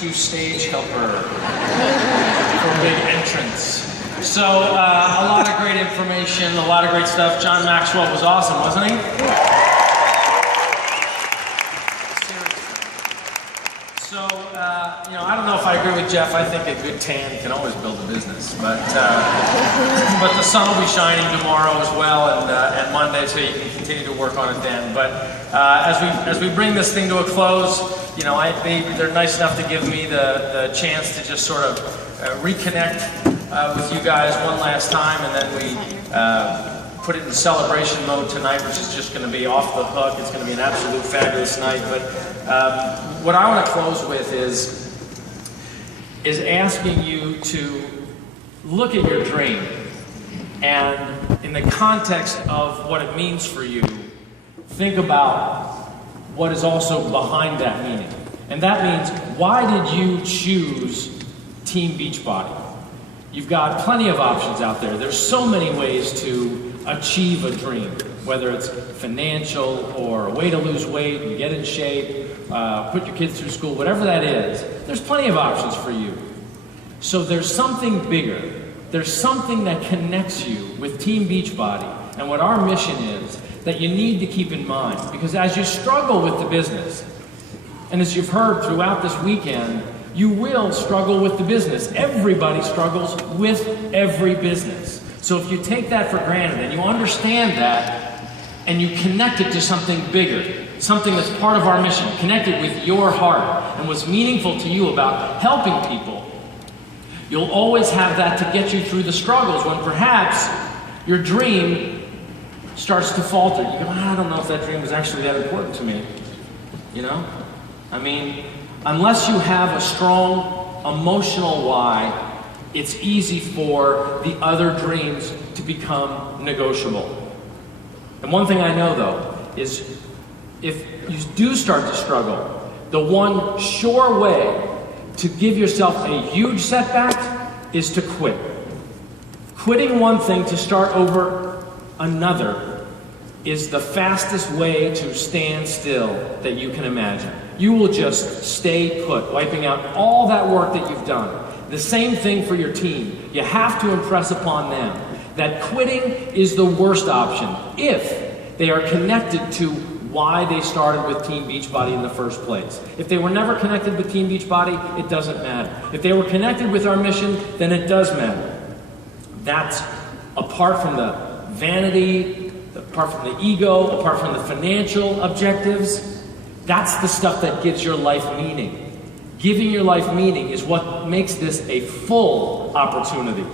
to stage helper for big entrance. So a lot of great information, a lot of great stuff. John Maxwell was awesome, wasn't he? So, you know, I don't know if I agree with Jeff. I think a good tan can always build a business, but the sun will be shining tomorrow as well, and Monday, so you can continue to work on it then. But as we bring this thing to a close, you know, they're nice enough to give me the chance to just sort of reconnect with you guys one last time, and then we put it in celebration mode tonight, which is just going to be off the hook. It's going to be an absolute fabulous night. But what I want to close with is asking you to look at your dream, and in the context of what it means for you, think about what is also behind that meaning. And that means, why did you choose Team Beachbody? You've got plenty of options out there. There's so many ways to achieve a dream, whether it's financial or a way to lose weight and get in shape, put your kids through school, whatever that is. There's plenty of options for you. So there's something bigger. There's something that connects you with Team Beachbody, and what our mission is that you need to keep in mind. Because as you struggle with the business, and as you've heard throughout this weekend, you will struggle with the business. Everybody struggles with every business. So if you take that for granted and you understand that and you connect it to something bigger, something that's part of our mission, connect it with your heart and what's meaningful to you about helping people, you'll always have that to get you through the struggles when perhaps your dream starts to falter. You go, I don't know if that dream was actually that important to me. You know? I mean, unless you have a strong emotional why, it's easy for the other dreams to become negotiable. And one thing I know, though, is if you do start to struggle, the one sure way to give yourself a huge setback is to quit. Quitting one thing to start over another is the fastest way to stand still that you can imagine. You will just stay put, wiping out all that work that you've done. The same thing for your team. You have to impress upon them that quitting is the worst option if they are connected to why they started with Team Beachbody in the first place. If they were never connected with Team Beachbody, it doesn't matter. If they were connected with our mission, then it does matter. That's apart from the vanity, apart from the ego, apart from the financial objectives. That's the stuff that gives your life meaning. Giving your life meaning is what makes this a full opportunity.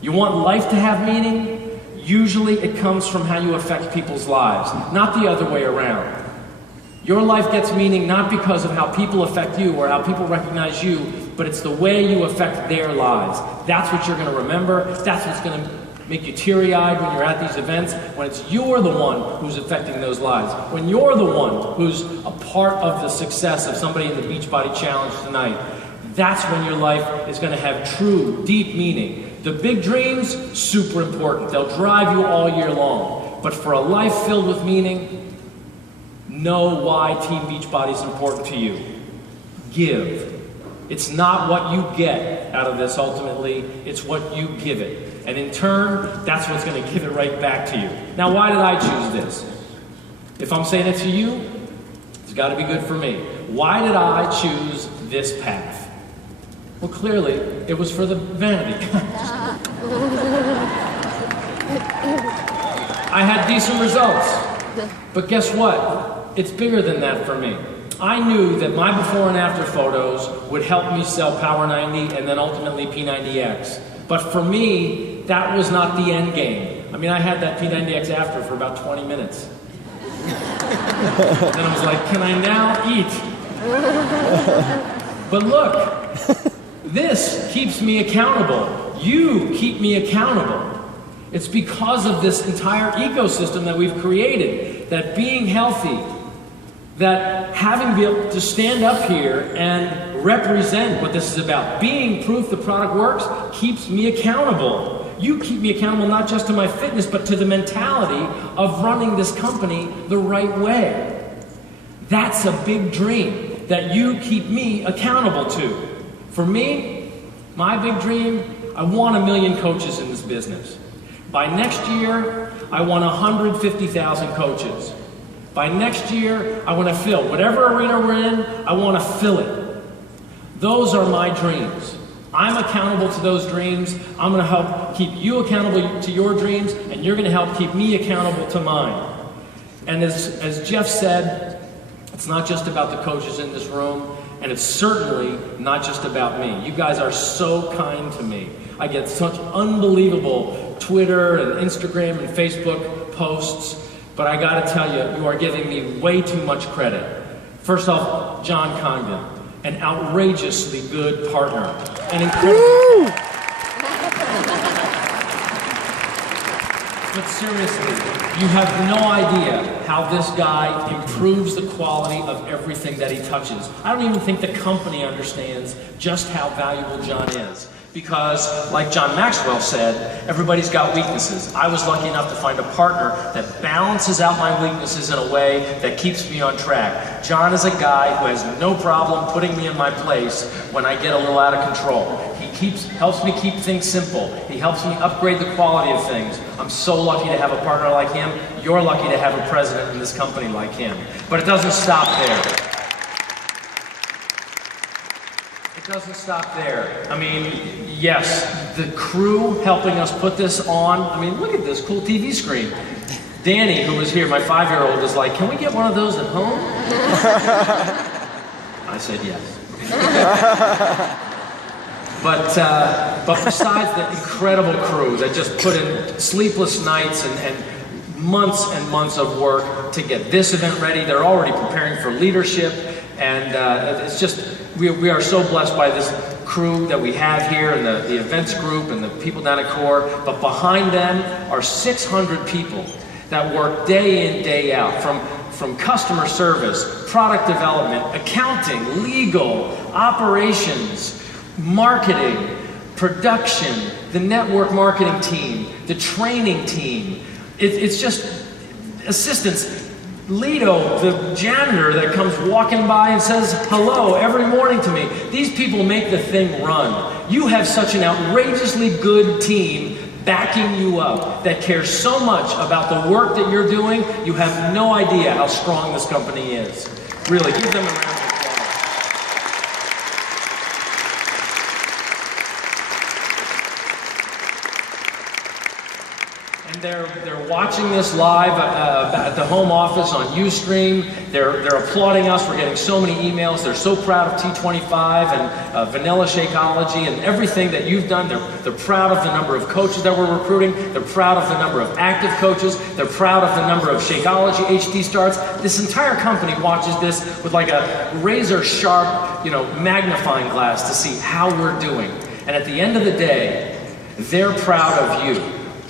You want life to have meaning? Usually it comes from how you affect people's lives, not the other way around. Your life gets meaning not because of how people affect you or how people recognize you, but it's the way you affect their lives. That's what you're going to remember. That's what's going to make you teary-eyed when you're at these events, when it's you're the one who's affecting those lives. When you're the one who's a part of the success of somebody in the Beachbody Challenge tonight, that's when your life is going to have true, deep meaning. The big dreams, super important. They'll drive you all year long. But for a life filled with meaning, know why Team Beachbody is important to you. Give. It's not what you get out of this ultimately, it's what you give it. And in turn, that's what's going to give it right back to you. Now, why did I choose this? If I'm saying it to you, it's got to be good for me. Why did I choose this path? Well, clearly, it was for the vanity. I had decent results. But guess what? It's bigger than that for me. I knew that my before and after photos would help me sell Power 90 and then ultimately P90X. But for me, that was not the end game. I mean, I had that P90X after for about 20 minutes. Then I was like, can I now eat? But look, this keeps me accountable. You keep me accountable. It's because of this entire ecosystem that we've created, that being healthy, that having to be able to stand up here and represent what this is about, being proof the product works, keeps me accountable. You keep me accountable not just to my fitness, but to the mentality of running this company the right way. That's a big dream. that you keep me accountable to. For me, my big dream, I want 1 million coaches in this business. By next year, I want 150,000 coaches. By next year, I want to fill whatever arena we're in, I want to fill it. Those are my dreams. I'm accountable to those dreams. I'm going to help keep you accountable to your dreams, and you're going to help keep me accountable to mine. And as Jeff said, it's not just about the coaches in this room, and it's certainly not just about me. You guys are so kind to me. I get such unbelievable Twitter and Instagram and Facebook posts, but I gotta tell you, you are giving me way too much credit. First off, John Congdon, an outrageously good partner, an incredible. But seriously, you have no idea how this guy improves the quality of everything that he touches. I don't even think the company understands just how valuable John is. Because, like John Maxwell said, everybody's got weaknesses. I was lucky enough to find a partner that balances out my weaknesses in a way that keeps me on track. John is a guy who has no problem putting me in my place when I get a little out of control. He helps me keep things simple. He helps me upgrade the quality of things. I'm so lucky to have a partner like him. You're lucky to have a president in this company like him. But it doesn't stop there. It doesn't stop there. I mean, yes, the crew helping us put this on. I mean, look at this cool TV screen. Danny, who was here, my 5-year-old, is like, can we get one of those at home? I said yes. But besides the incredible crew that just put in sleepless nights and months of work to get this event ready, they're already preparing for leadership, and it's just, we are so blessed by this crew that we have here, and the events group and the people down at Core, but behind them are 600 people that work day in, day out, from customer service, product development, accounting, legal, operations, marketing, production, the network marketing team, the training team. It's just assistants. Lido, the janitor that comes walking by and says hello every morning to me. These people make the thing run. You have such an outrageously good team backing you up that cares so much about the work that you're doing. You have no idea how strong this company is. Really, give them a round of applause. They're watching this live at the home office on Ustream. They're applauding us. We're getting so many emails. They're so proud of T25 and Vanilla Shakeology and everything that you've done. They're proud of the number of coaches that we're recruiting. They're proud of the number of active coaches. They're proud of the number of Shakeology HD starts. This entire company watches this with like a razor sharp, magnifying glass to see how we're doing. And at the end of the day, they're proud of you.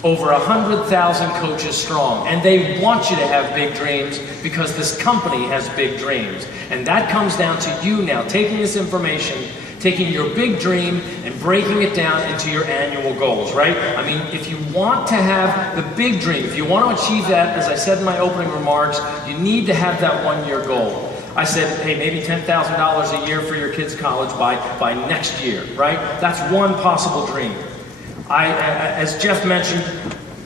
Over 100,000 coaches strong, and they want you to have big dreams because this company has big dreams. And that comes down to you now taking this information, taking your big dream and breaking it down into your annual goals, right? I mean, if you want to have the big dream, if you want to achieve that, as I said in my opening remarks, you need to have that one-year goal. I said, hey, maybe $10,000 a year for your kids' college by next year, right? That's one possible dream. As Jeff mentioned,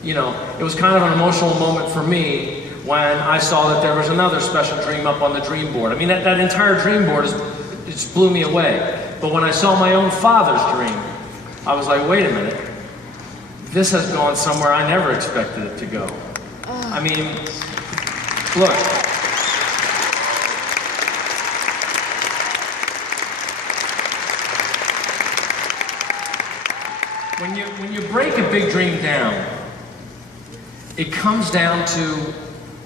it was kind of an emotional moment for me when I saw that there was another special dream up on the dream board. I mean, that entire dream board it just blew me away. But when I saw my own father's dream, I was like, wait a minute. This has gone somewhere I never expected it to go. I mean, look. When you break a big dream down, it comes down to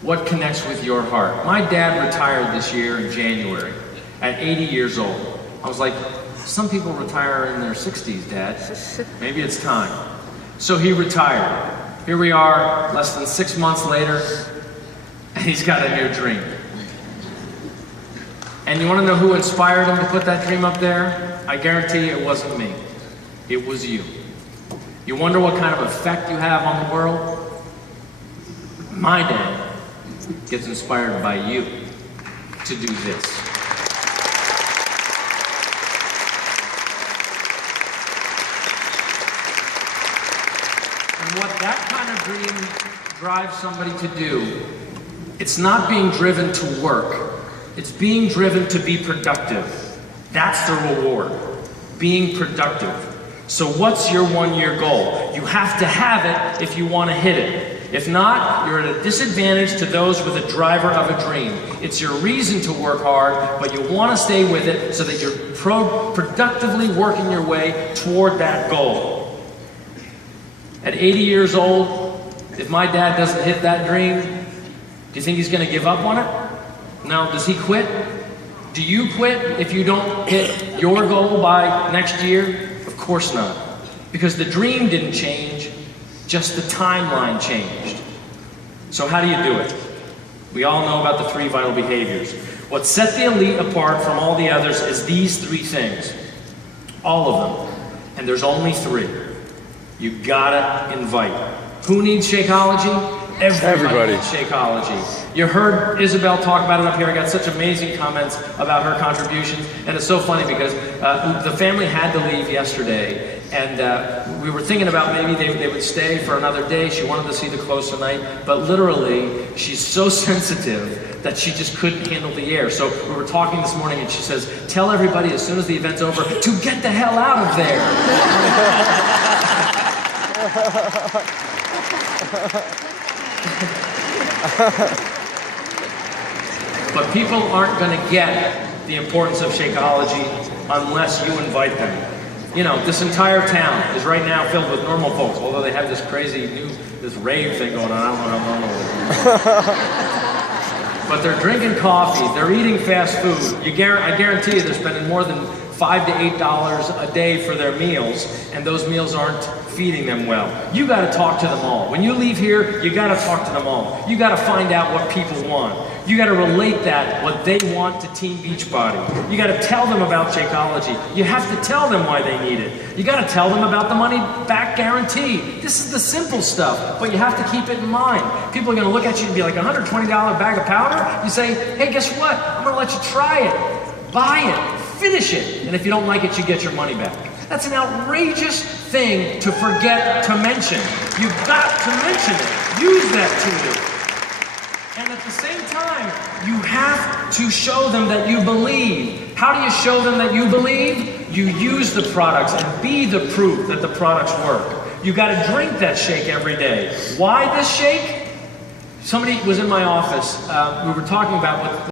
what connects with your heart. My dad retired this year in January at 80 years old. I was like, some people retire in their 60s, Dad. Maybe it's time. So he retired. Here we are, less than 6 months later, and he's got a new dream. And you want to know who inspired him to put that dream up there? I guarantee it wasn't me. It was you. You wonder what kind of effect you have on the world? My dad gets inspired by you to do this. what that kind of dream drives somebody to do, it's not being driven to work. It's being driven to be productive. That's the reward, being productive. So what's your one-year goal? You have to have it if you want to hit it. If not, you're at a disadvantage to those with a driver of a dream. It's your reason to work hard, but you want to stay with it so that you're productively working your way toward that goal. At 80 years old, if my dad doesn't hit that dream, do you think he's going to give up on it? No. Does he quit? Do you quit if you don't hit your goal by next year? Of course not. Because the dream didn't change, just the timeline changed. So how do you do it? We all know about the 3 vital behaviors. What set the elite apart from all the others is these 3 things. All of them. And there's only 3. You gotta invite. Who needs Shakeology? Everybody needs Shakeology. You heard Isabel talk about it up here. I got such amazing comments about her contributions. And it's so funny because the family had to leave yesterday. And we were thinking about maybe they would stay for another day. She wanted to see the close tonight. But literally, she's so sensitive that she just couldn't handle the air. So we were talking this morning and she says, tell everybody as soon as the event's over to get the hell out of there. But people aren't going to get the importance of Shakeology unless you invite them. You know, this entire town is right now filled with normal folks, although they have this crazy this rave thing going on. I don't know how normal it is. But they're drinking coffee, they're eating fast food. I guarantee you they're spending more than $5 to $8 a day for their meals, and those meals aren't feeding them well. You got to talk to them all. When you leave here, you got to talk to them all. You got to find out what people want. You got to relate that, what they want, to Team Beachbody. You got to tell them about Shakeology. You have to tell them why they need it. You got to tell them about the money back guarantee. This is the simple stuff, but you have to keep it in mind. People are going to look at you and be like, $120 bag of powder? You say, hey, guess what? I'm going to let you try it. Buy it. Finish it. And if you don't like it, you get your money back. That's an outrageous thing to forget to mention. You've got to mention it. Use that tool. And at the same time, you have to show them that you believe. How do you show them that you believe? You use the products and be the proof that the products work. You got to drink that shake every day. Why this shake? Somebody was in my office. We were talking about what